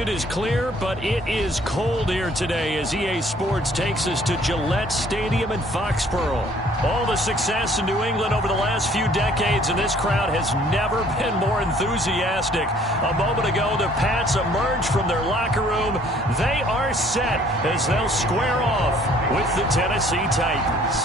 it is clear, but it is cold here today as EA Sports takes us to Gillette Stadium in Foxborough. All the success in New England over the last few decades, and this crowd has never been more enthusiastic. A moment ago, the Pats emerged from their locker room. They are set as they'll square off with the Tennessee Titans.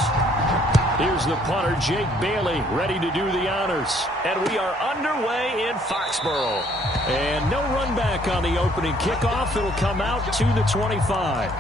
Here's the punter, Jake Bailey, ready to do the honors. And we are underway in Foxborough. And no run back on the opening kickoff. It'll come out to the 25.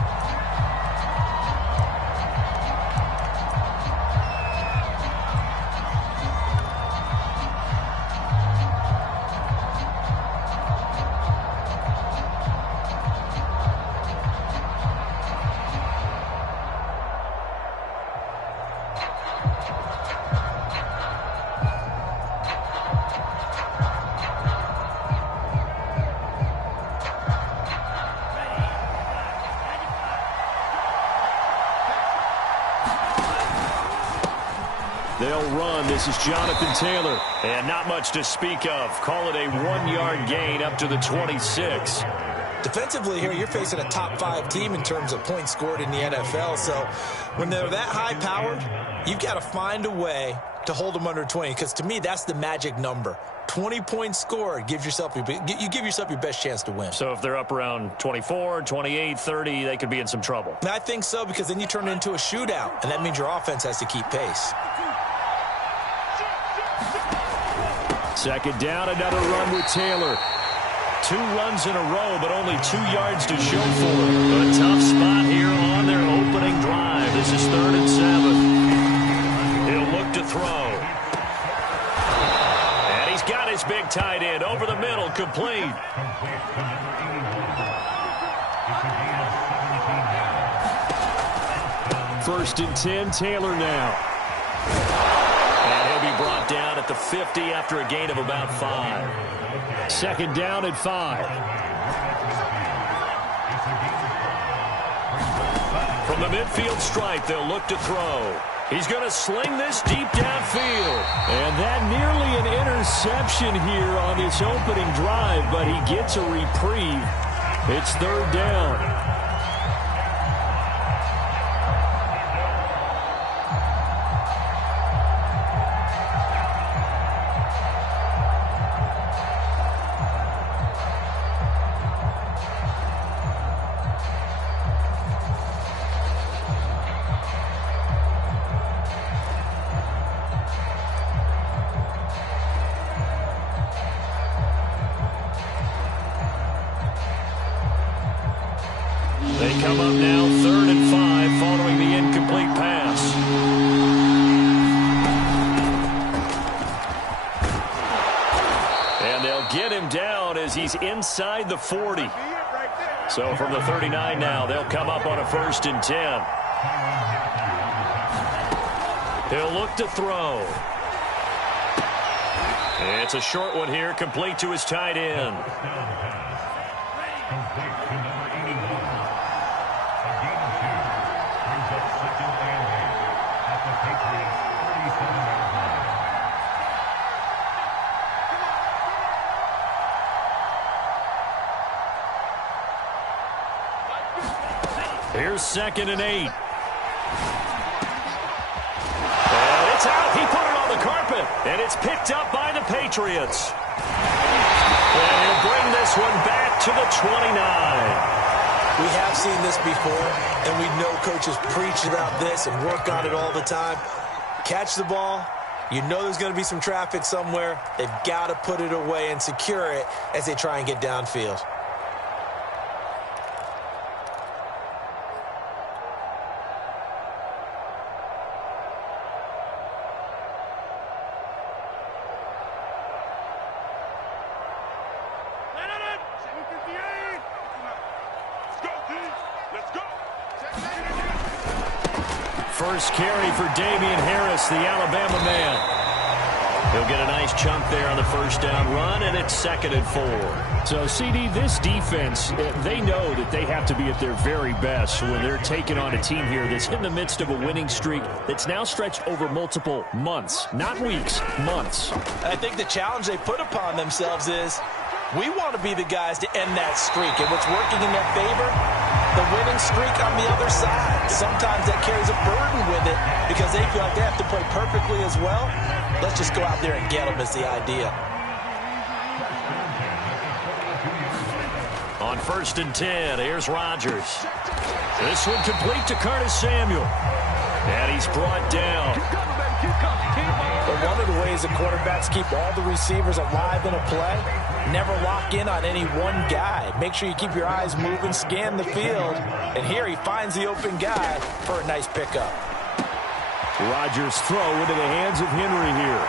They'll run. This is Jonathan Taylor. And not much to speak of. Call it a 1-yard gain up to the 26. Defensively here, you're facing a top 5 team in terms of points scored in the NFL. So when they're that high-powered, you've got to find a way to hold them under 20. Because to me, that's the magic number. 20 points scored, you give yourself your best chance to win. So if they're up around 24, 28, 30, they could be in some trouble. And I think so, because then you turn it into a shootout, and that means your offense has to keep pace. Second down, another run with Taylor. 2 runs in a row, but only 2 yards to show for it. A tough spot here on their opening drive. This is 3rd and 7. He'll look to throw. And he's got his big tight end over the middle, complete. First and 10, Taylor now. Brought down at the 50 after a gain of about 5. Second down at 5. From the midfield stripe, they'll look to throw. He's going to sling this deep downfield. And that nearly an interception here on this opening drive, but he gets a reprieve. It's 3rd down. They come up now 3rd and 5 following the incomplete pass. And they'll get him down as he's inside the 40. So from the 39 now, they'll come up on a 1st and 10. He'll look to throw. It's a short one here, complete to his tight end. Here's 2nd and 8. And it's out. He put it on the carpet. And it's picked up by the Patriots. And he'll bring this one back to the 29. We have seen this before, and we know coaches preach about this and work on it all the time. Catch the ball. You know there's going to be some traffic somewhere. They've got to put it away and secure it as they try and get downfield. First carry for Damian Harris, the Alabama man. He'll get a nice chunk there on the 1st down run, and it's 2nd and 4. So, CD, this defense, they know that they have to be at their very best when they're taking on a team here that's in the midst of a winning streak that's now stretched over multiple months, not weeks, months. I think the challenge they put upon themselves is We want to be the guys to end that streak, and what's working in their favor, the winning streak on the other side. Sometimes that carries a burden with it because they feel like they have to play perfectly as well. Let's just go out there and get them is the idea. On 1st and 10, here's Rodgers. This one complete to Curtis Samuel. And he's brought down. But one of the ways the quarterbacks keep all the receivers alive in a play, never lock in on any one guy. Make sure you keep your eyes moving, scan the field. And here he finds the open guy for a nice pickup. Rodgers' throw into the hands of Henry here.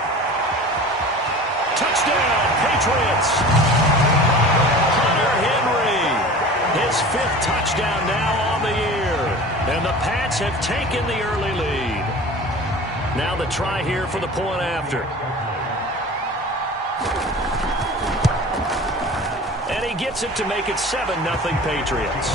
Touchdown, Patriots! Hunter Henry, his 5th touchdown now on the year. And the Pats have taken the early lead. Now the try here for the point after. And he gets it to make it 7-0 Patriots.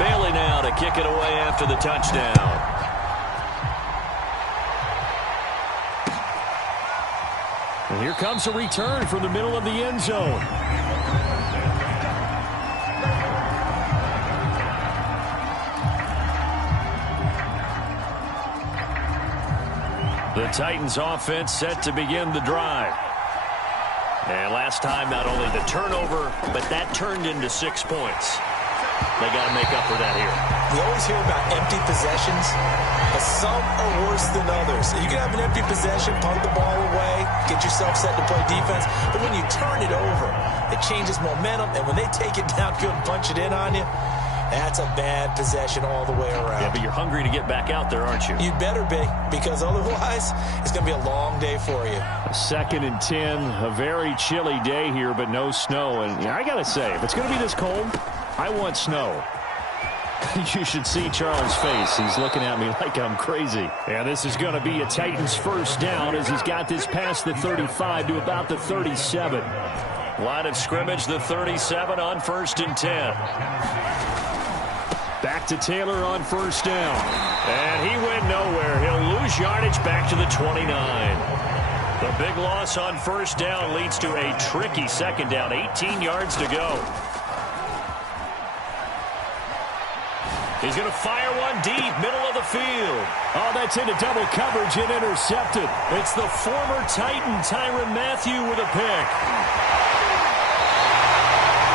Bailey now to kick it away after the touchdown. And here comes a return from the middle of the end zone. The Titans offense set to begin the drive. And last time, not only the turnover, but that turned into 6 points. They got to make up for that here. We always hear about empty possessions, but some are worse than others. You can have an empty possession, punt the ball away, get yourself set to play defense, but when you turn it over, it changes momentum, and when they take it downfield and punch it in on you, that's a bad possession all the way around. Yeah, but you're hungry to get back out there, aren't you? You'd better be, because otherwise, it's going to be a long day for you. 2nd and 10, a very chilly day here, but no snow. And I got to say, if it's going to be this cold, I want snow. You should see Charles' face. He's looking at me like I'm crazy. And this is going to be a Titans 1st down as he's got this past the 35 to about the 37. Line of scrimmage, the 37 on 1st and 10. Back to Taylor on 1st down. And he went nowhere. He'll lose yardage back to the 29. The big loss on 1st down leads to a tricky 2nd down. 18 yards to go. He's going to fire one deep, middle of the field. Oh, that's into double coverage and intercepted. It's the former Titan, Tyrann Mathieu, with a pick.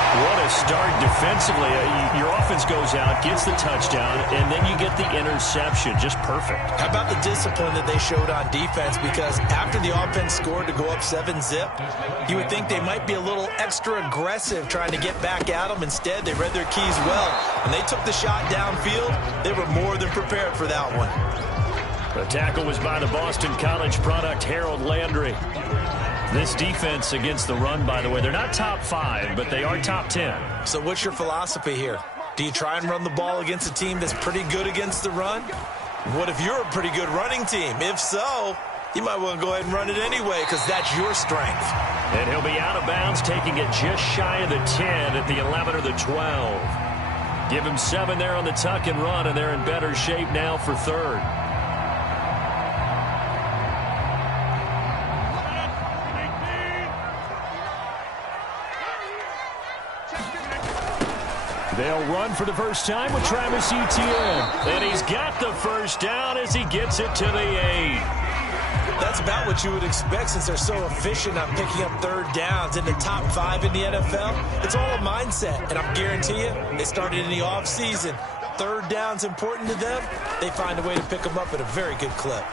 What a start defensively. Your offense goes out, gets the touchdown, and then you get the interception. Just perfect. How about the discipline that they showed on defense? Because after the offense scored to go up 7-zip, you would think they might be a little extra aggressive trying to get back at them. Instead, they read their keys well. When they took the shot downfield, they were more than prepared for that one. The tackle was by the Boston College product, Harold Landry. This defense against the run, by the way, they're not top 5, but they are top 10. So what's your philosophy here? Do you try and run the ball against a team that's pretty good against the run? What if you're a pretty good running team? If so, you might want to go ahead and run it anyway because that's your strength. And he'll be out of bounds, taking it just shy of the 10 at the 11 or the 12. Give him 7 there on the tuck and run, and they're in better shape now for 3rd. They'll run for the first time with Travis Etienne. And he's got the 1st down as he gets it to the 8. That's about what you would expect since they're so efficient on picking up 3rd downs in the top 5 in the NFL. It's all a mindset, and I guarantee you, they started in the offseason. 3rd down's important to them. They find a way to pick them up at a very good clip.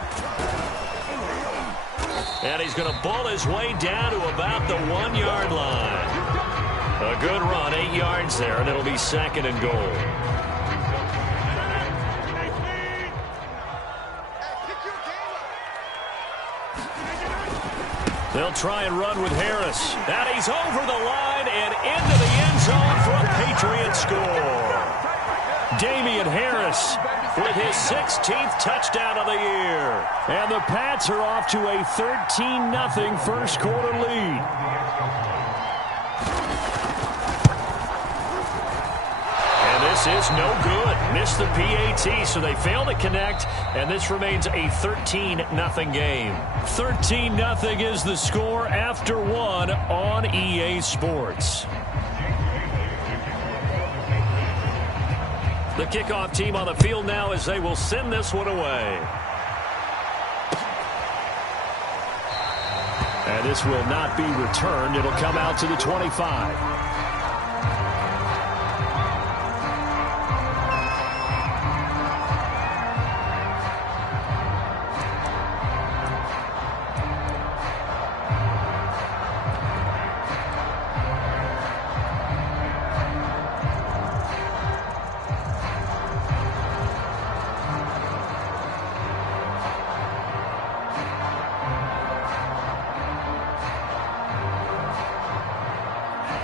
And he's going to ball his way down to about the 1-yard line. A good run, 8 yards there, and it'll be 2nd and goal. They'll try and run with Harris. And he's over the line and into the end zone for a Patriots score. Damian Harris with his 16th touchdown of the year. And the Pats are off to a 13-0 first quarter lead. This is no good. Missed the PAT, so they fail to connect, and this remains a 13-0 game. 13-0 is the score after one on EA Sports. The kickoff team on the field now as they will send this one away. And this will not be returned. It'll come out to the 25.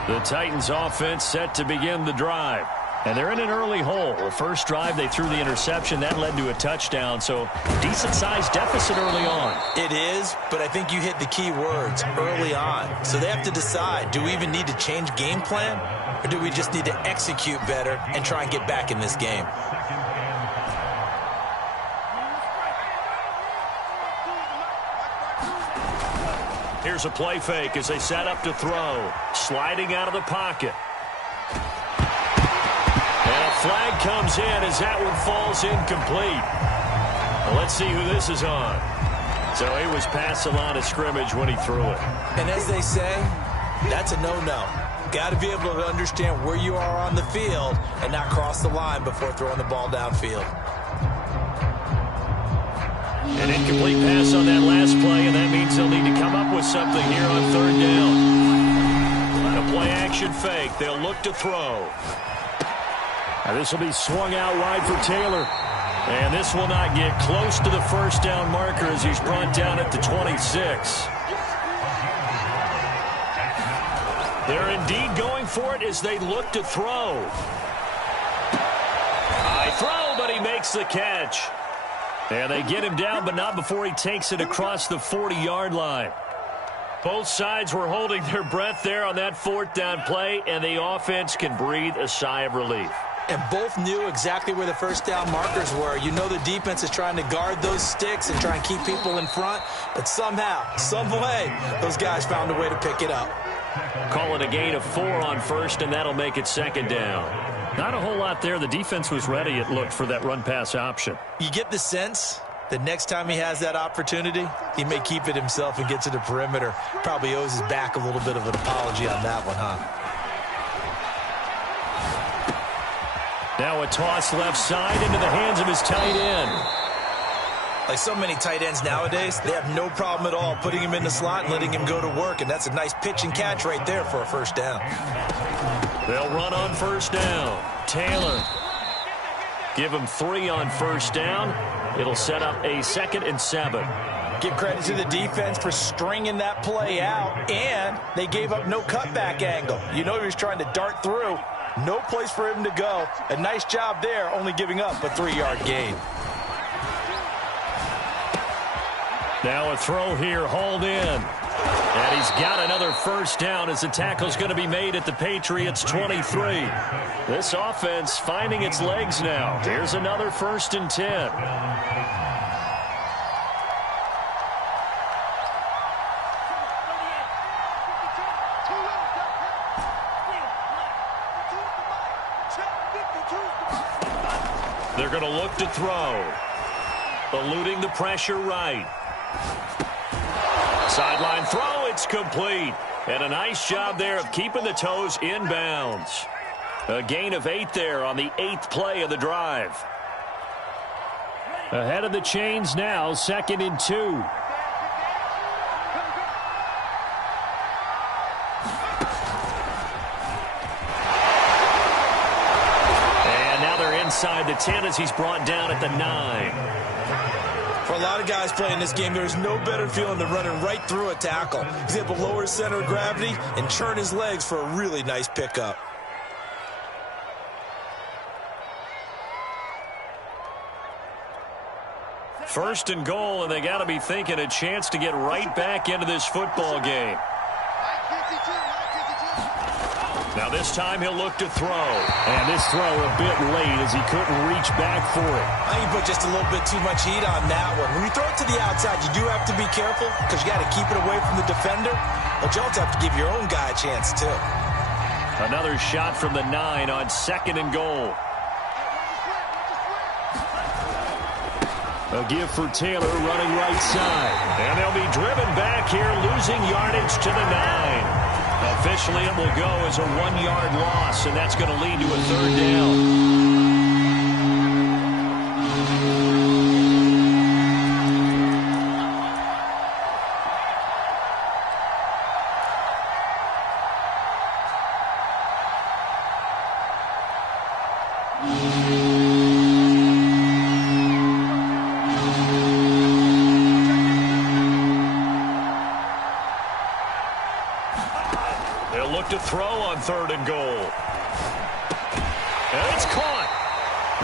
The Titans offense set to begin the drive. And they're in an early hole. The first drive, they threw the interception. That led to a touchdown, so decent-sized deficit early on. It is, but I think you hit the key words, early on. So they have to decide, do we even need to change game plan, or do we just need to execute better and try and get back in this game? Here's a play fake as they set up to throw. Sliding out of the pocket. And a flag comes in as that one falls incomplete. Well, let's see who this is on. So he was past the line of scrimmage when he threw it. And as they say, that's a no-no. Got to be able to understand where you are on the field and not cross the line before throwing the ball downfield. An incomplete pass on that last play, and that means they'll need to come up with something here on third down. A play-action fake. They'll look to throw. Now this will be swung out wide for Taylor. And this will not get close to the first down marker as he's brought down at the 26. They're indeed going for it as they look to throw. High throw, but he makes the catch. And they get him down, but not before he takes it across the 40-yard line. Both sides were holding their breath there on that fourth down play, and the offense can breathe a sigh of relief. And both knew exactly where the first down markers were. You know the defense is trying to guard those sticks and try and keep people in front, but somehow, some way, those guys found a way to pick it up. Call it a gain of 4 on first, and that'll make it second down. Not a whole lot there. The defense was ready, it looked, for that run-pass option. You get the sense that next time he has that opportunity, he may keep it himself and get to the perimeter. Probably owes his back a little bit of an apology on that one, huh? Now a toss left side into the hands of his tight end. Like so many tight ends nowadays, they have no problem at all putting him in the slot and letting him go to work, and that's a nice pitch and catch right there for a first down. They'll run on first down. Taylor. Give him 3 on first down. It'll set up a 2nd and 7. Give credit to the defense for stringing that play out, and they gave up no cutback angle. You know he was trying to dart through. No place for him to go. A nice job there, only giving up a 3-yard gain. Now a throw here, hauled in. And he's got another first down as the tackle's going to be made at the Patriots' 23. This offense finding its legs now. Here's another 1st and 10. They're going to look to throw. Eluding the pressure right. Sideline throw, it's complete. And a nice job there of keeping the toes in bounds. A gain of 8 there on the 8th play of the drive. Ahead of the chains now, 2nd and 2. And now they're inside the 10 as he's brought down at the 9. For a lot of guys playing this game, there's no better feeling than running right through a tackle. He's able to lower his center of gravity and churn his legs for a really nice pickup. First and goal, and they got to be thinking a chance to get right back into this football game. Now this time he'll look to throw. And this throw a bit late as he couldn't reach back for it. I think you put just a little bit too much heat on that one. When you throw it to the outside, you do have to be careful because you got to keep it away from the defender. But you also have to give your own guy a chance, too. Another shot from the 9 on 2nd and goal. A give for Taylor running right side. And they'll be driven back here, losing yardage to the 9. Officially, it will go as a 1-yard loss, and that's going to lead to a 3rd down. They'll look to throw on 3rd and goal. And it's caught.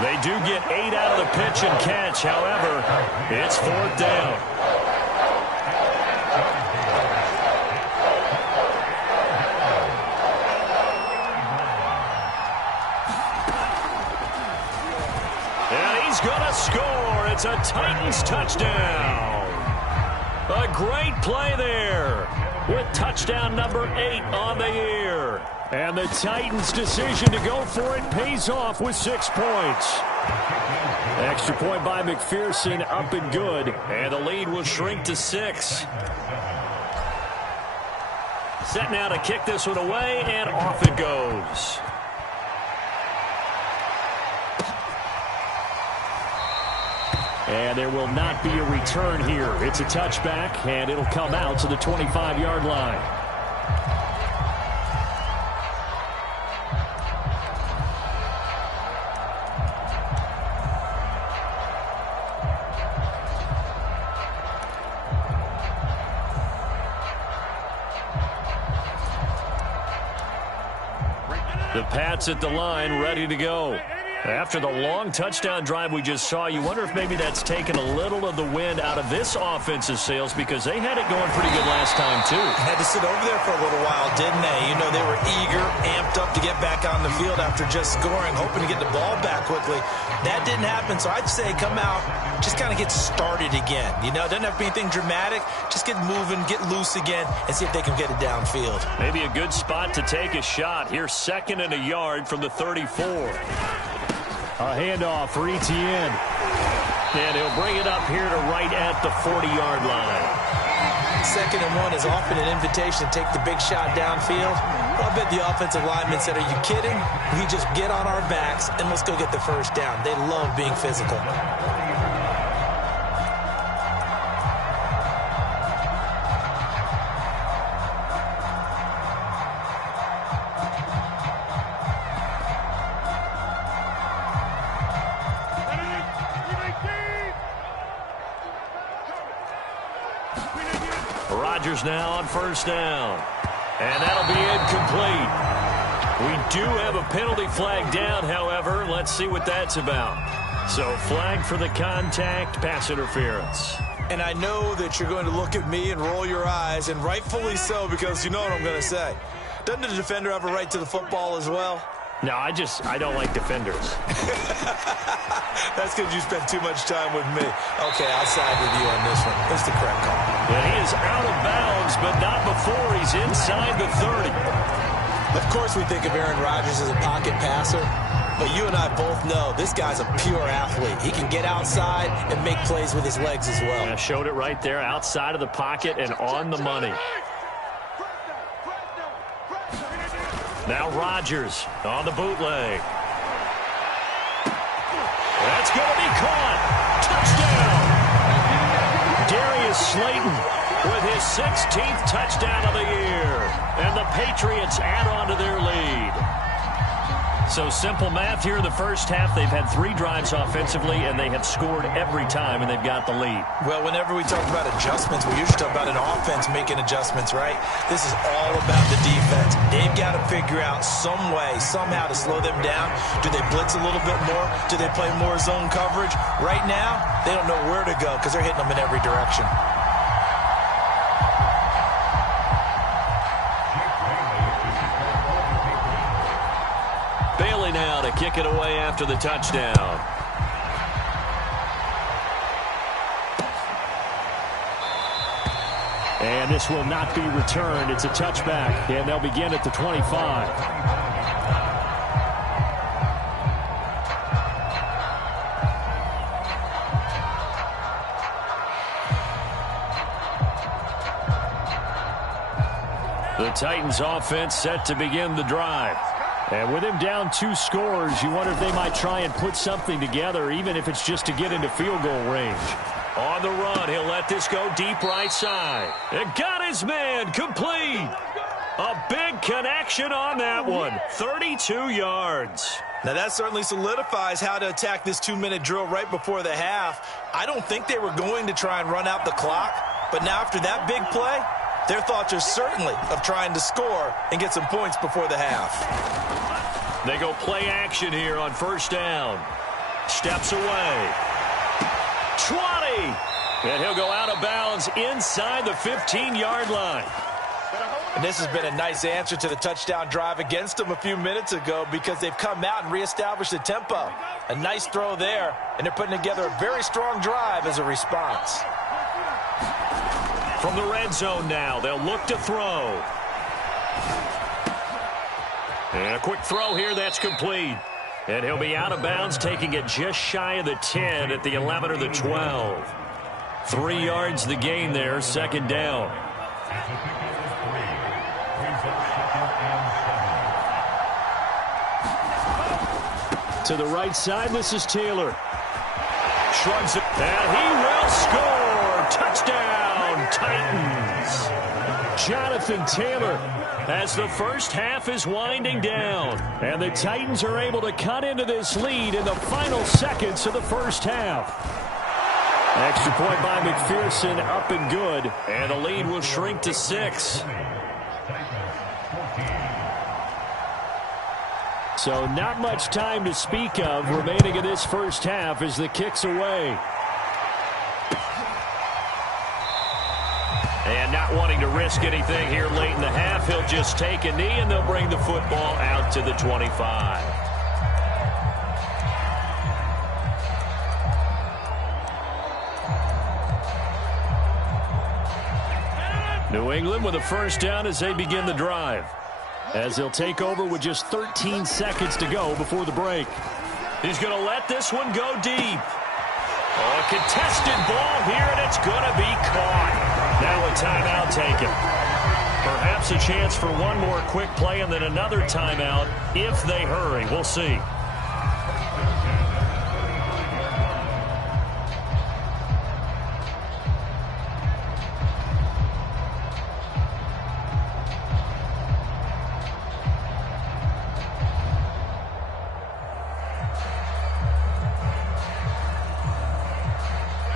They do get 8 out of the pitch and catch. However, it's 4th down. And he's going to score. It's a Titans touchdown. A great play there, with touchdown number 8 on the year. And the Titans' decision to go for it pays off with 6 points. Extra point by McPherson, up and good. And the lead will shrink to 6. Set now to kick this one away, and off it goes. And there will not be a return here. It's a touchback, and it'll come out to the 25-yard line. The Pats at the line, ready to go. After the long touchdown drive we just saw, you wonder if maybe that's taken a little of the wind out of this offensive sails, because they had it going pretty good last time, too. Had to sit over there for a little while, didn't they? You know, they were eager, amped up to get back on the field after just scoring, hoping to get the ball back quickly. That didn't happen, so I'd say come out, just kind of get started again. You know, it doesn't have to be anything dramatic. Just get moving, get loose again, and see if they can get it downfield. Maybe a good spot to take a shot. Here's 2nd and a yard from the 34. A handoff for Etienne. And he'll bring it up here to right at the 40-yard line. 2nd and 1 is often an invitation to take the big shot downfield. Well, I bet the offensive lineman said, are you kidding? We just get on our backs and let's go get the first down. They love being physical. Rodgers now on 1st down. And that'll be incomplete. We do have a penalty flag down, however. Let's see what that's about. So flag for the contact, pass interference. And I know that you're going to look at me and roll your eyes, and rightfully so, because you know what I'm going to say. Doesn't the defender have a right to the football as well? No, I don't like defenders. That's because you spent too much time with me. Okay, I'll side with you on this one. It's the correct call. And he is out of bounds, but not before he's inside the 30. Of course we think of Aaron Rodgers as a pocket passer, but you and I both know this guy's a pure athlete. He can get outside and make plays with his legs as well. Yeah, showed it right there, outside of the pocket and on the money. Now Rodgers on the bootleg. That's going to be caught. Touchdown. Darius Slayton with his 16th touchdown of the year. And the Patriots add on to their lead. So simple math here in the first half. They've had 3 drives offensively, and they have scored every time, and they've got the lead. Well, whenever we talk about adjustments, we usually talk about an offense making adjustments, right? This is all about the defense. They've got to figure out some way, somehow to slow them down. Do they blitz a little bit more? Do they play more zone coverage? Right now, they don't know where to go because they're hitting them in every direction. kick it away after the touchdown. And this will not be returned. It's a touchback, and they'll begin at the 25. The Titans offense set to begin the drive. And with him down 2 scores, you wonder if they might try and put something together, even if it's just to get into field goal range. On the run, he'll let this go deep right side. And got his man complete. A big connection on that one. 32 yards. Now that certainly solidifies how to attack this 2-minute drill right before the half. I don't think they were going to try and run out the clock, but now after that big play, their thoughts are certainly of trying to score and get some points before the half. They go play action here on first down. Steps away. 20. And he'll go out of bounds inside the 15-yard line. And this has been a nice answer to the touchdown drive against them a few minutes ago because they've come out and reestablished the tempo. A nice throw there, and they're putting together a very strong drive as a response. From the red zone now, they'll look to throw. And a quick throw here that's complete. And he'll be out of bounds, taking it just shy of the 10 at the 11 or the 12. 3 yards the gain there, second down. To the right side, this is Taylor. Shrugs it, and he will score. Touchdown, Titans. Jonathan Taylor, as the first half is winding down. And the Titans are able to cut into this lead in the final seconds of the first half. Extra point by McPherson, up and good. And the lead will shrink to 6. So not much time to speak of remaining in this first half as the kick's away. And not wanting to risk anything here late in the half, he'll just take a knee and they'll bring the football out to the 25. New England with a first down as they begin the drive. As they'll take over with just 13 seconds to go before the break. He's going to let this one go deep. Oh, a contested ball here, and it's going to be caught. Now a timeout taken. Perhaps a chance for one more quick play and then another timeout if they hurry. We'll see.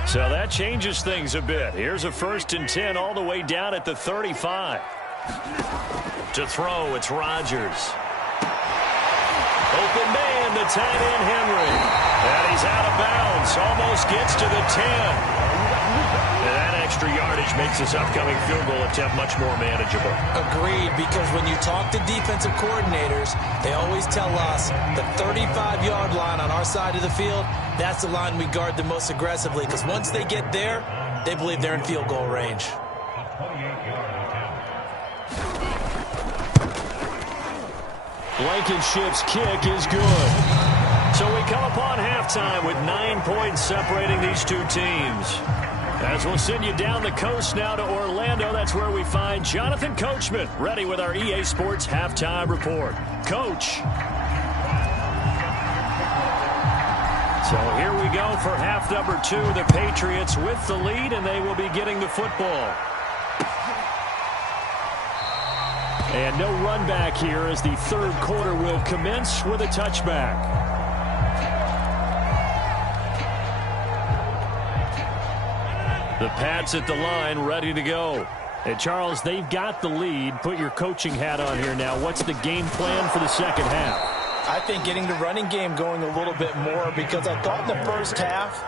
So that changes things a bit. Here's a 1st and 10 all the way down at the 35. To throw, it's Rodgers. Open man, the tight end Henry. And he's out of bounds. Almost gets to the 10. And that extra yardage makes this upcoming field goal attempt much more manageable. Agreed, because when you talk to defensive coordinators, they always tell us the 35-yard line on our side of the field, that's the line we guard the most aggressively, because once they get there, they believe they're in field goal range. Blankenship's kick is good. So we come upon halftime with 9 points separating these two teams. As we'll send you down the coast now to Orlando, that's where we find Jonathan Coachman, ready with our EA Sports Halftime Report. Coach. So here we go for half number 2. The Patriots with the lead, and they will be getting the football. And no run back here as the third quarter will commence with a touchback. The Pats at the line, ready to go. And Charles, they've got the lead. Put your coaching hat on here now. What's the game plan for the second half? I think getting the running game going a little bit more, because I thought in the first half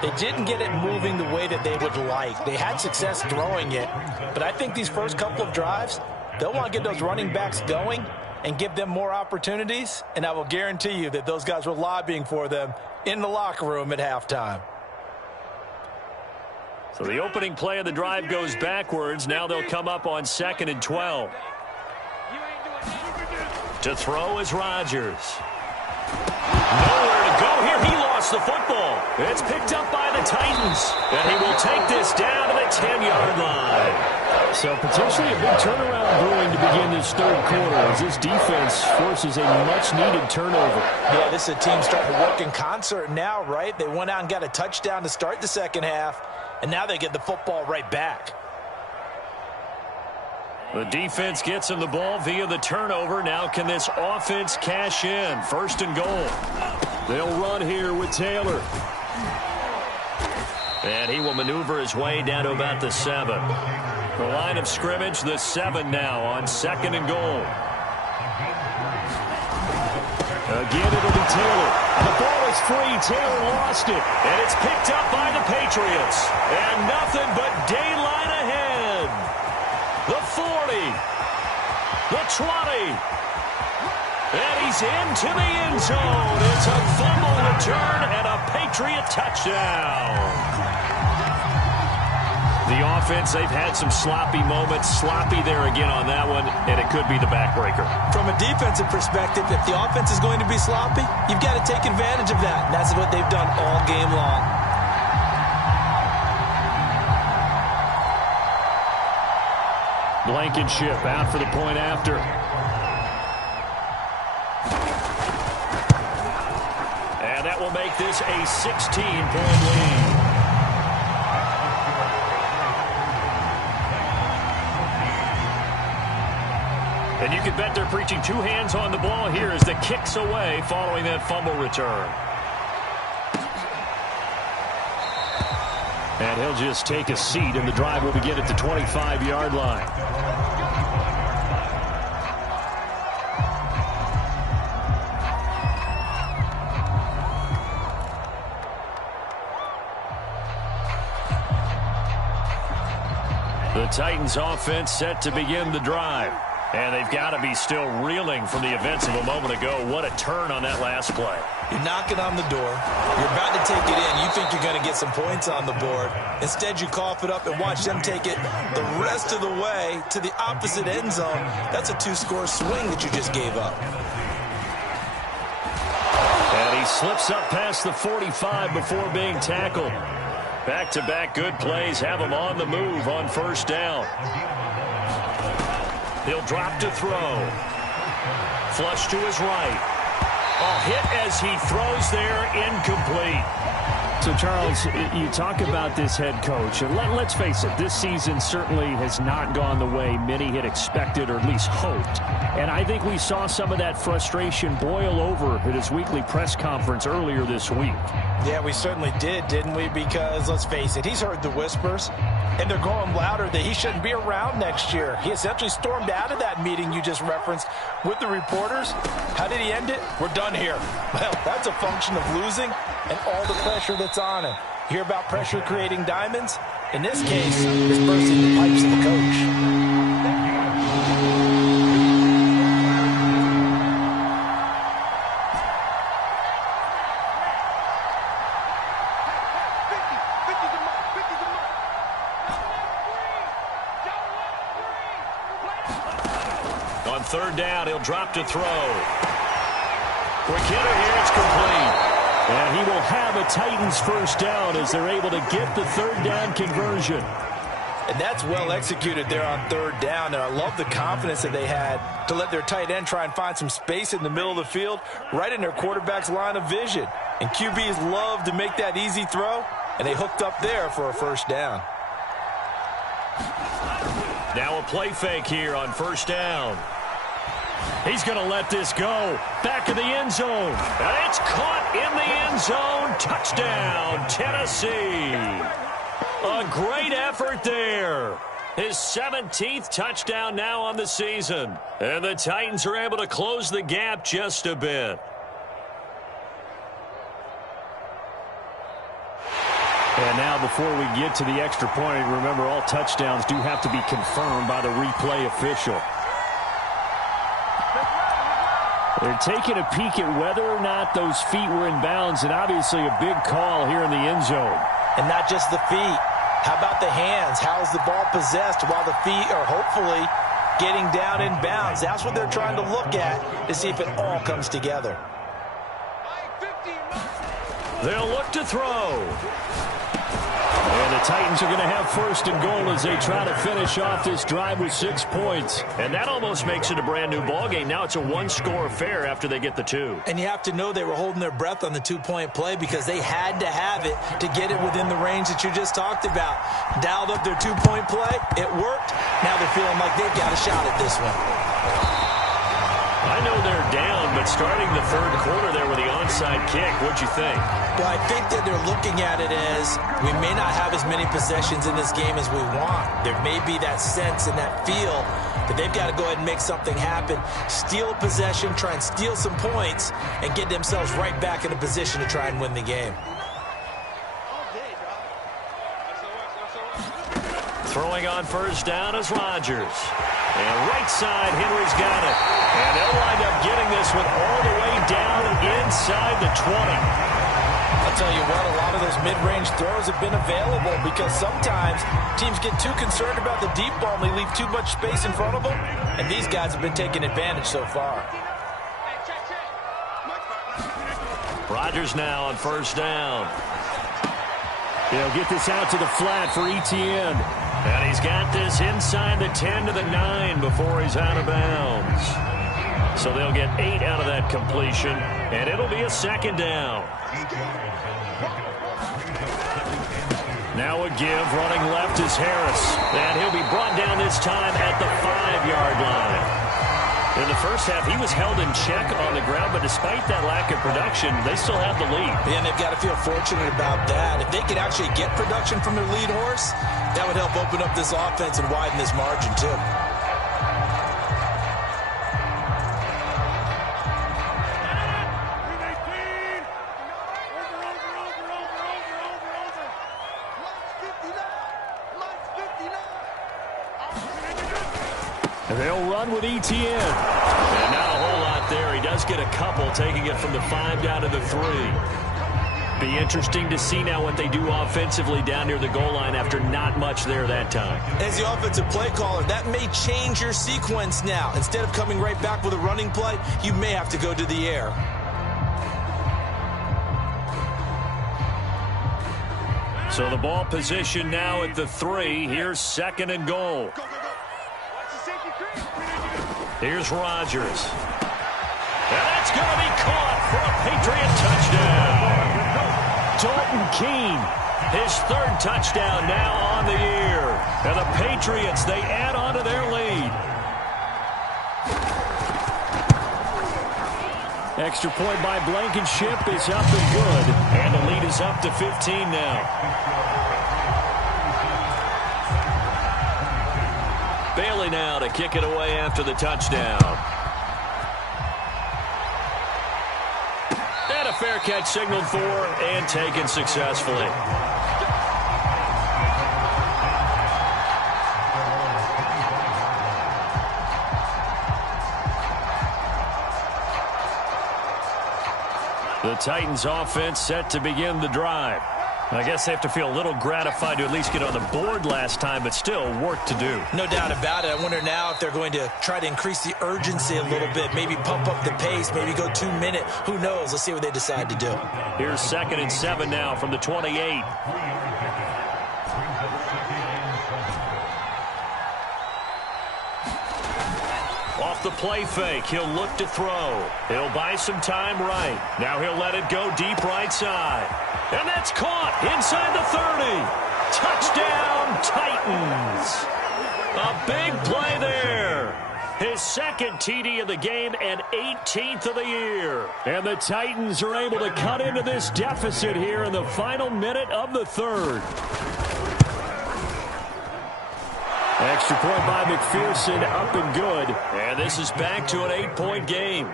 they didn't get it moving the way that they would like. They had success throwing it, but I think these first couple of drives, they'll want to get those running backs going and give them more opportunities, and I will guarantee you that those guys were lobbying for them in the locker room at halftime. So the opening play of the drive goes backwards. Now they'll come up on 2nd and 12. To throw is Rodgers. Nowhere to go here. He lost the football. It's picked up by the Titans. And he will take this down to the 10-yard line. So potentially a big turnaround brewing to begin this third quarter as this defense forces a much-needed turnover. Yeah, this is a team starting to work in concert now, right? They went out and got a touchdown to start the second half, and now they get the football right back. The defense gets him the ball via the turnover. Now can this offense cash in? 1st and goal. They'll run here with Taylor. And he will maneuver his way down to about the 7. The line of scrimmage, the 7 now on 2nd and goal. Again, it'll be Taylor. The ball is free. Taylor lost it. And it's picked up by the Patriots. And nothing but daylight ahead. The 40, the 20, and he's into the end zone. It's a fumble return and a Patriot touchdown. The offense, they've had some sloppy moments. Sloppy there again on that one, and it could be the backbreaker. From a defensive perspective, if the offense is going to be sloppy, you've got to take advantage of that. And that's what they've done all game long. Blankenship out for the point after. And that will make this a 16-point lead. And you can bet they're preaching 2 hands on the ball here as the kick's away following that fumble return. And he'll just take a seat, and the drive will begin at the 25-yard line. The Titans offense set to begin the drive. And they've got to be still reeling from the events of a moment ago. What a turn on that last play. You're knocking on the door. You're about to take it in. You think you're going to get some points on the board. Instead, you cough it up and watch them take it the rest of the way to the opposite end zone. That's a 2-score swing that you just gave up. And he slips up past the 45 before being tackled. Back-to-back good plays have him on the move on 1st down. He'll drop to throw. Flush to his right. A hit as he throws there, incomplete. So, Charles, you talk about this head coach, and let's face it, this season certainly has not gone the way many had expected or at least hoped. And I think we saw some of that frustration boil over at his weekly press conference earlier this week. Yeah, we certainly did, didn't we? Because, let's face it, he's heard the whispers, and they're going louder that he shouldn't be around next year. He essentially stormed out of that meeting you just referenced with the reporters. How did he end it? We're done here. Well, that's a function of losing and all the pressure that's on him. You hear about pressure creating diamonds? In this case, it's bursting the pipes of the coach. On 3rd down, he'll drop to throw. Quick hitter here, it's complete. And he will have a Titans 1st down as they're able to get the 3rd down conversion. And that's well executed there on 3rd down. And I love the confidence that they had to let their tight end try and find some space in the middle of the field, right in their quarterback's line of vision. And QBs love to make that easy throw, and they hooked up there for a 1st down. Now a play fake here on 1st down. He's going to let this go. Back of the end zone. And it's caught in the end zone. Touchdown, Tennessee. A great effort there. His 17th touchdown now on the season. And the Titans are able to close the gap just a bit. And now before we get to the extra point, remember all touchdowns do have to be confirmed by the replay official. They're taking a peek at whether or not those feet were in bounds, and obviously a big call here in the end zone. And not just the feet. How about the hands? How is the ball possessed while the feet are hopefully getting down in bounds? That's what they're trying to look at to see if it all comes together. They'll look to throw. And the Titans are going to have first and goal as they try to finish off this drive with 6 points. And that almost makes it a brand-new ballgame. Now it's a one-score affair after they get the 2. And you have to know they were holding their breath on the 2-point play because they had to have it to get it within the range that you just talked about. Dialed up their 2-point play. It worked. Now they're feeling like they've got a shot at this one. I know they're down, but starting the third quarter there with the onside kick, what'd you think? Well, I think that they're looking at it as we may not have as many possessions in this game as we want. There may be that sense and that feel that they've got to go ahead and make something happen, steal a possession, try and steal some points, and get themselves right back in a position to try and win the game. Throwing on first down is Rodgers. And right side, Henry's got it. And they'll wind up getting this one all the way down inside the 20. I'll tell you what, a lot of those mid-range throws have been available because sometimes teams get too concerned about the deep ball and they leave too much space in front of them. And these guys have been taking advantage so far. Rodgers now on first down. They'll get this out to the flat for Etienne. And he's got this inside the 10 to the 9 before he's out of bounds. So they'll get 8 out of that completion, and it'll be a second down. Now a give, running left is Harris. And he'll be brought down this time at the 5-yard line. In the first half, he was held in check on the ground, but despite that lack of production, they still have the lead. And they've got to feel fortunate about that. If they could actually get production from their lead horse, that would help open up this offense and widen this margin, too. They'll run with Etienne. And not a whole lot there. He does get a couple, taking it from the 5 down to the 3. Be interesting to see now what they do offensively down near the goal line after not much there that time. As the offensive play caller, that may change your sequence now. Instead of coming right back with a running play, you may have to go to the air. So the ball position now at the 3. Here's second and goal. Here's Rodgers. And that's going to be caught for a Patriot touchdown. Dalton Keene, his 3rd touchdown now on the year. And the Patriots, they add on to their lead. extra point by Blankenship is up and good. And the lead is up to 15 now. Bailey now to kick it away after the touchdown. And a fair catch signaled for and taken successfully. The Titans offense set to begin the drive. I guess they have to feel a little gratified to at least get on the board last time, but still work to do. No doubt about it. I wonder now if they're going to try to increase the urgency a little bit, maybe pump up the pace, maybe go 2 minute. Who knows? Let's see what they decide to do. Here's 2nd and 7 now from the 28. Off the play fake, he'll look to throw. He'll buy some time right. Now he'll let it go deep right side. And that's caught inside the 30. Touchdown, Titans. A big play there. His 2nd TD of the game and 18th of the year. And the Titans are able to cut into this deficit here in the final minute of the 3rd. Extra point by McPherson, up and good. And this is back to an 8-point game.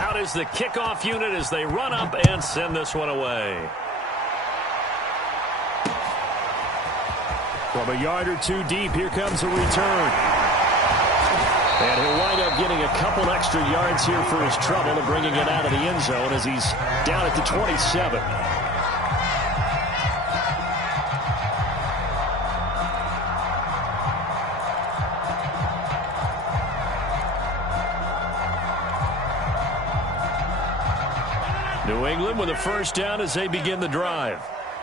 Out is the kickoff unit as they run up and send this one away. From a yard or two deep, here comes a return. And he'll wind up getting a couple extra yards here for his trouble and bringing it out of the end zone as he's down at the 27. New England with a first down as they begin the drive.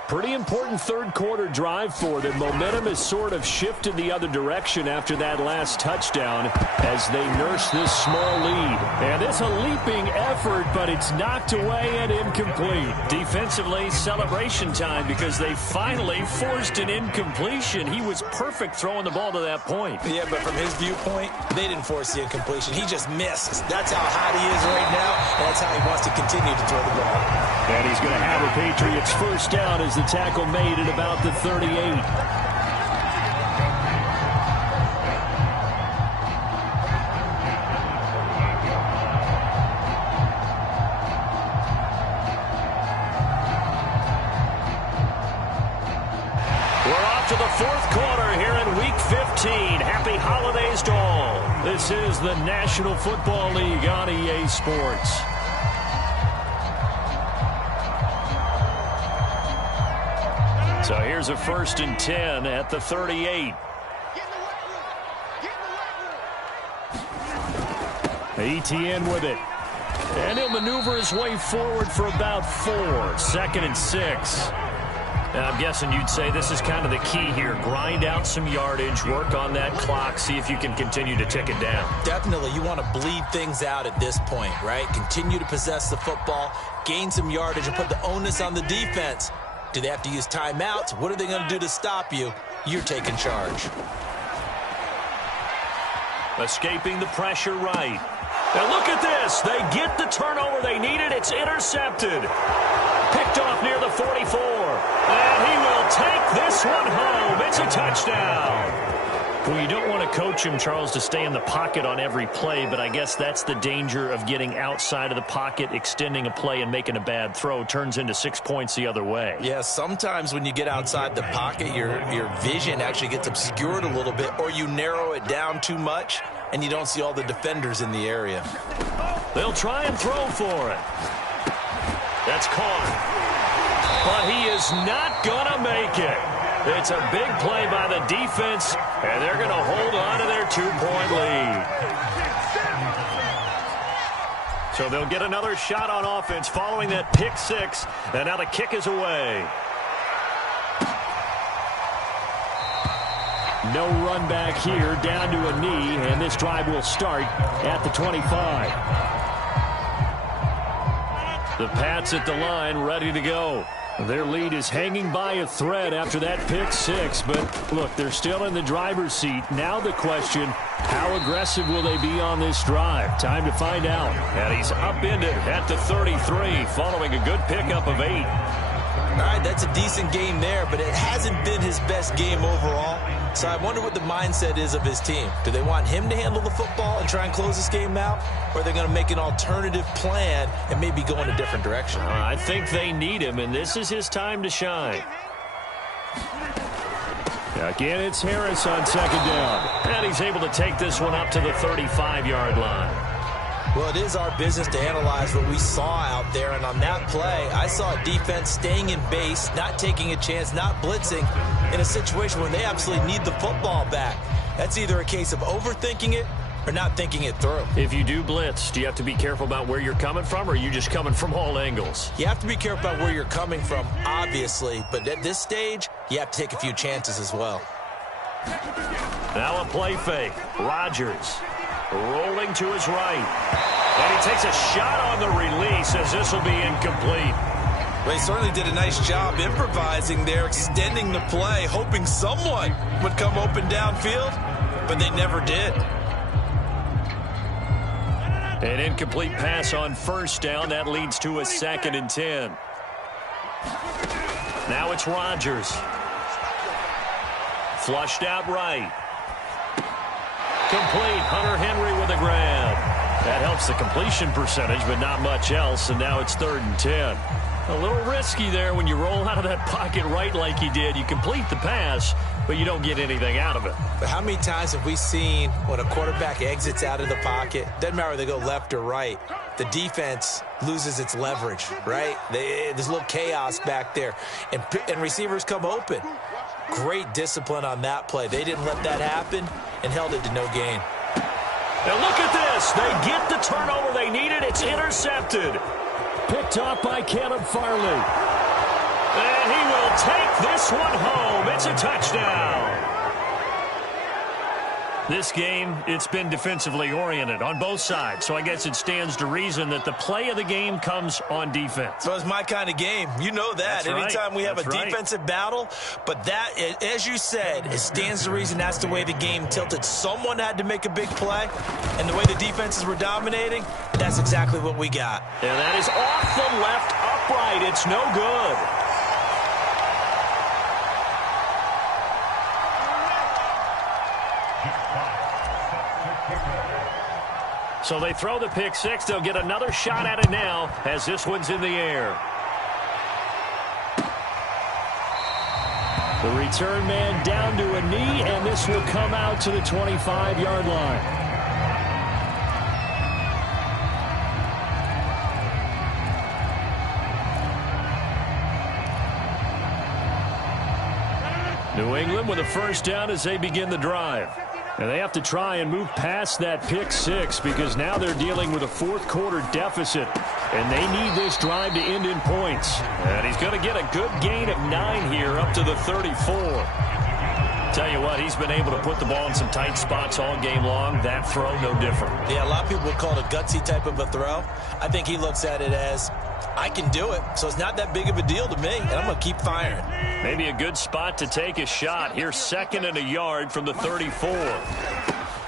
Pretty important third-quarter drive for them. Momentum has sort of shifted the other direction after that last touchdown as they nurse this small lead. And it's a leaping effort, but it's knocked away and incomplete. Defensively, celebration time because they finally forced an incompletion. He was perfect throwing the ball to that point. Yeah, but from his viewpoint, they didn't force the incompletion. He just missed. That's how hot he is right now, and that's how he wants to continue to throw the ball. And he's going to have a Patriots first down as the tackle made at about the 38. We're off to the fourth quarter here in Week 15. Happy holidays to all. This is the National Football League on EA Sports. So here's a 1st and 10 at the 38. Etienne with it. And he'll maneuver his way forward for about 4. 2nd and 6. Now, I'm guessing you'd say this is kind of the key here. Grind out some yardage, work on that clock, see if you can continue to tick it down. Definitely. You want to bleed things out at this point, right? Continue to possess the football, gain some yardage, and put the onus on the defense. Do they have to use timeouts? What are they going to do to stop you? You're taking charge. Escaping the pressure right. Now look at this. They get the turnover they needed. It's intercepted. Picked off near the 44. And he will take this one home. It's a touchdown. Well, you don't want to coach him, Charles, to stay in the pocket on every play, but I guess that's the danger of getting outside of the pocket, extending a play, and making a bad throw. Turns into 6 points the other way. Yeah, sometimes when you get outside the pocket, your vision actually gets obscured a little bit, or you narrow it down too much, and you don't see all the defenders in the area. They'll try and throw for it. That's caught. But he is not going to make it. It's a big play by the defense, and they're going to hold on to their 2-point lead. So they'll get another shot on offense following that pick 6, and now the kick is away. No run back here, down to a knee, and this drive will start at the 25. The Pats at the line, ready to go. Their lead is hanging by a thread after that pick 6, but look, they're still in the driver's seat. Now the question, how aggressive will they be on this drive? Time to find out. And he's upended at the 33 following a good pickup of 8. All right, that's a decent game there, but it hasn't been his best game overall. So I wonder what the mindset is of his team. Do they want him to handle the football and try and close this game out? Or are they going to make an alternative plan and maybe go in a different direction? I think they need him, and this is his time to shine. Again, it's Harris on 2nd down. And he's able to take this one up to the 35-yard line. Well, it is our business to analyze what we saw out there, and on that play, I saw a defense staying in base, not taking a chance, not blitzing, in a situation where they absolutely need the football back. That's either a case of overthinking it or not thinking it through. If you do blitz, do you have to be careful about where you're coming from, or are you just coming from all angles? You have to be careful about where you're coming from, obviously, but at this stage, you have to take a few chances as well. Now a play fake. Rodgers rolling to his right. And he takes a shot on the release as this will be incomplete. Well, he certainly did a nice job improvising there, extending the play, hoping someone would come open downfield, but they never did. An incomplete pass on 1st down. That leads to a 2nd and 10. Now it's Rodgers. Flushed out right. Complete. Hunter Henry with a grab. That helps the completion percentage, but not much else, and now it's 3rd and 10. A little risky there when you roll out of that pocket right like he did. You complete the pass, but you don't get anything out of it. But how many times have we seen when a quarterback exits out of the pocket, doesn't matter whether they go left or right, the defense loses its leverage, right? There's a little chaos back there, and receivers come open. Great discipline on that play. They didn't let that happen and held it to no gain. Now look at this. They get the turnover they needed. It's intercepted. Picked off by Caleb Farley. And he will take this one home. It's a touchdown. This game, it's been defensively oriented on both sides, so I guess it stands to reason that the play of the game comes on defense. So it's my kind of game. You know that. Anytime we have a defensive battle, but that, as you said, it stands to reason that's the way the game tilted. Someone had to make a big play, and the way the defenses were dominating, that's exactly what we got. And that is off the left upright. It's no good. So they throw the pick six. They'll get another shot at it now as this one's in the air. The return man down to a knee, and this will come out to the 25-yard line. New England with a first down as they begin the drive. And they have to try and move past that pick six because now they're dealing with a fourth-quarter deficit, and they need this drive to end in points. And he's going to get a good gain of 9 here up to the 34. Tell you what, he's been able to put the ball in some tight spots all game long. That throw, no different. Yeah, a lot of people would call it a gutsy type of a throw. I think he looks at it as, I can do it, so it's not that big of a deal to me, and I'm going to keep firing. Maybe a good spot to take a shot. Here's 2nd and a yard from the 34.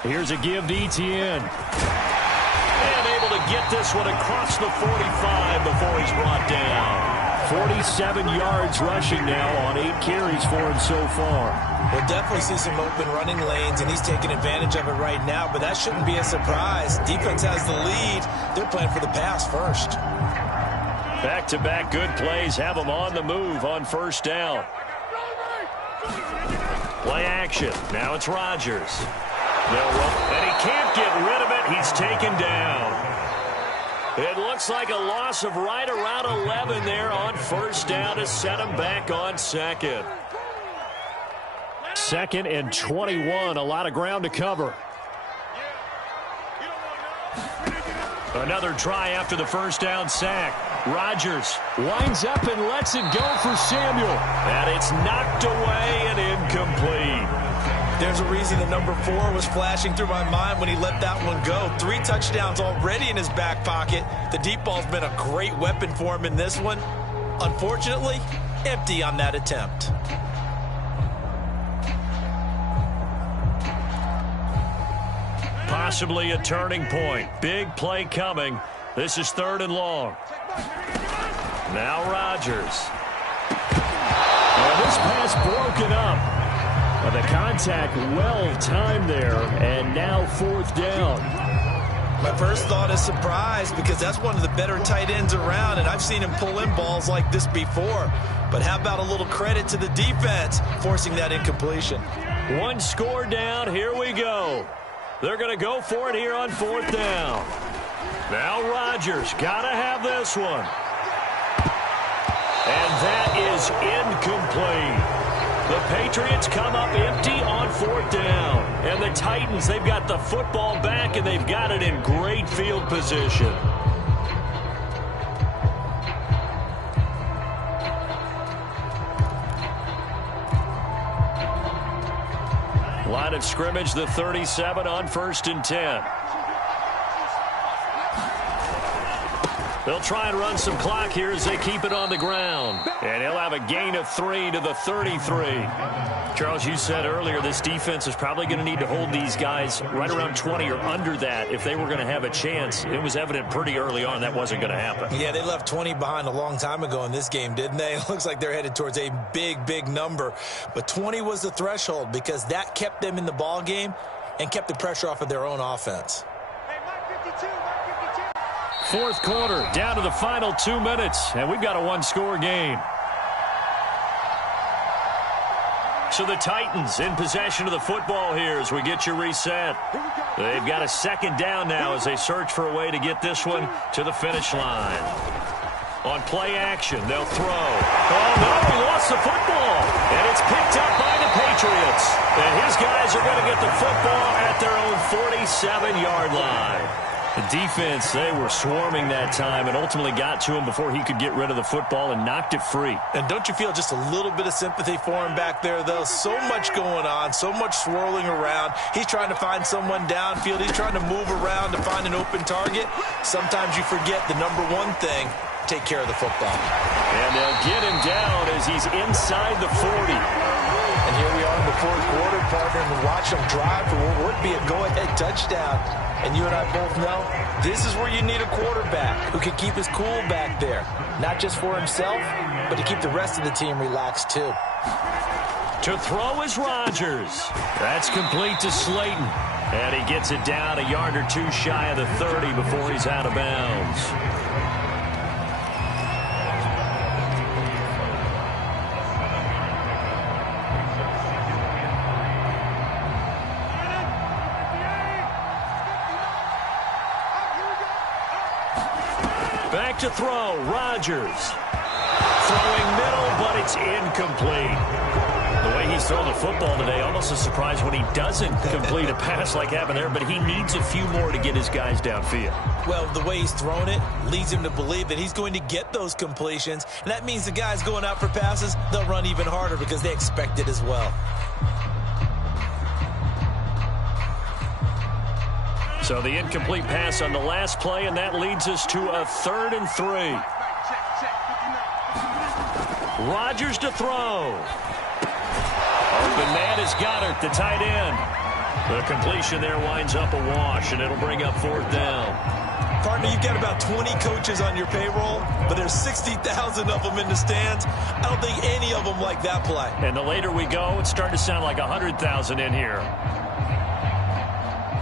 Here's a give to Etienne. And able to get this one across the 45 before he's brought down. 47 yards rushing now on 8 carries for him so far. We'll definitely see some open running lanes, and he's taking advantage of it right now, but that shouldn't be a surprise. Defense has the lead. They're playing for the pass first. Back-to-back good plays have them on the move on first down. Play action. Now it's Rodgers. And he can't get rid of it. He's taken down. It looks like a loss of right around 11 there on first down to set him back on second. 2nd and 21. A lot of ground to cover. Another try after the first down sack. Rodgers winds up and lets it go for Samuel. And it's knocked away and incomplete. There's a reason the number 4 was flashing through my mind when he let that one go. 3 touchdowns already in his back pocket. The deep ball's been a great weapon for him in this one. Unfortunately, empty on that attempt. Possibly a turning point. Big play coming. This is 3rd and long. Now Rodgers. Well, this pass broken up. The contact well timed there, and now 4th down. My first thought is surprise because that's one of the better tight ends around, and I've seen him pull in balls like this before. But how about a little credit to the defense forcing that incompletion? 1 score down. Here we go. They're going to go for it here on 4th down. Now Rodgers got to have this one. And that is incomplete. The Patriots come up empty on 4th down. And the Titans, they've got the football back, and they've got it in great field position. Line of scrimmage, the 37 on 1st and 10. They'll try and run some clock here as they keep it on the ground. And he'll have a gain of 3 to the 33. Charles, you said earlier this defense is probably going to need to hold these guys right around 20 or under that if they were going to have a chance. It was evident pretty early on that wasn't going to happen. Yeah, they left 20 behind a long time ago in this game, didn't they? It looks like they're headed towards a big, big number. But 20 was the threshold because that kept them in the ball game and kept the pressure off of their own offense. Hey, Mike 52, Mike fourth quarter, down to the final 2 minutes, and we've got a one-score game. So the Titans in possession of the football here as we get you reset. They've got a second down now as they search for a way to get this one to the finish line. On play action, they'll throw. Oh, no, he lost the football. And it's picked up by the Patriots. And his guys are going to get the football at their own 47-yard line. The defense, they were swarming that time and ultimately got to him before he could get rid of the football and knocked it free. And don't you feel just a little bit of sympathy for him back there, though? So much going on, so much swirling around. He's trying to find someone downfield. He's trying to move around to find an open target. Sometimes you forget the number one thing, take care of the football. And they'll get him down as he's inside the 40. And here we are in the fourth quarter, partner, and watch him drive for what would be a go-ahead touchdown. And you and I both know this is where you need a quarterback who can keep his cool back there. Not just for himself, but to keep the rest of the team relaxed too. To throw is Rodgers. That's complete to Slayton. And he gets it down a yard or two shy of the 30 before he's out of bounds. Back to throw, Rodgers. Throwing middle, but it's incomplete. The way he's throwing the football today, almost a surprise when he doesn't complete a pass like happened there, but he needs a few more to get his guys downfield. Well, the way he's thrown it leads him to believe that he's going to get those completions, and that means the guys going out for passes, they'll run even harder because they expect it as well. So the incomplete pass on the last play, and that leads us to a 3rd and 3. Rodgers to throw. Open man is Goddard, the tight end. The completion there winds up a wash, and it'll bring up 4th down. Partner, you've got about 20 coaches on your payroll, but there's 60,000 of them in the stands. I don't think any of them like that play. And the later we go, it's starting to sound like 100,000 in here.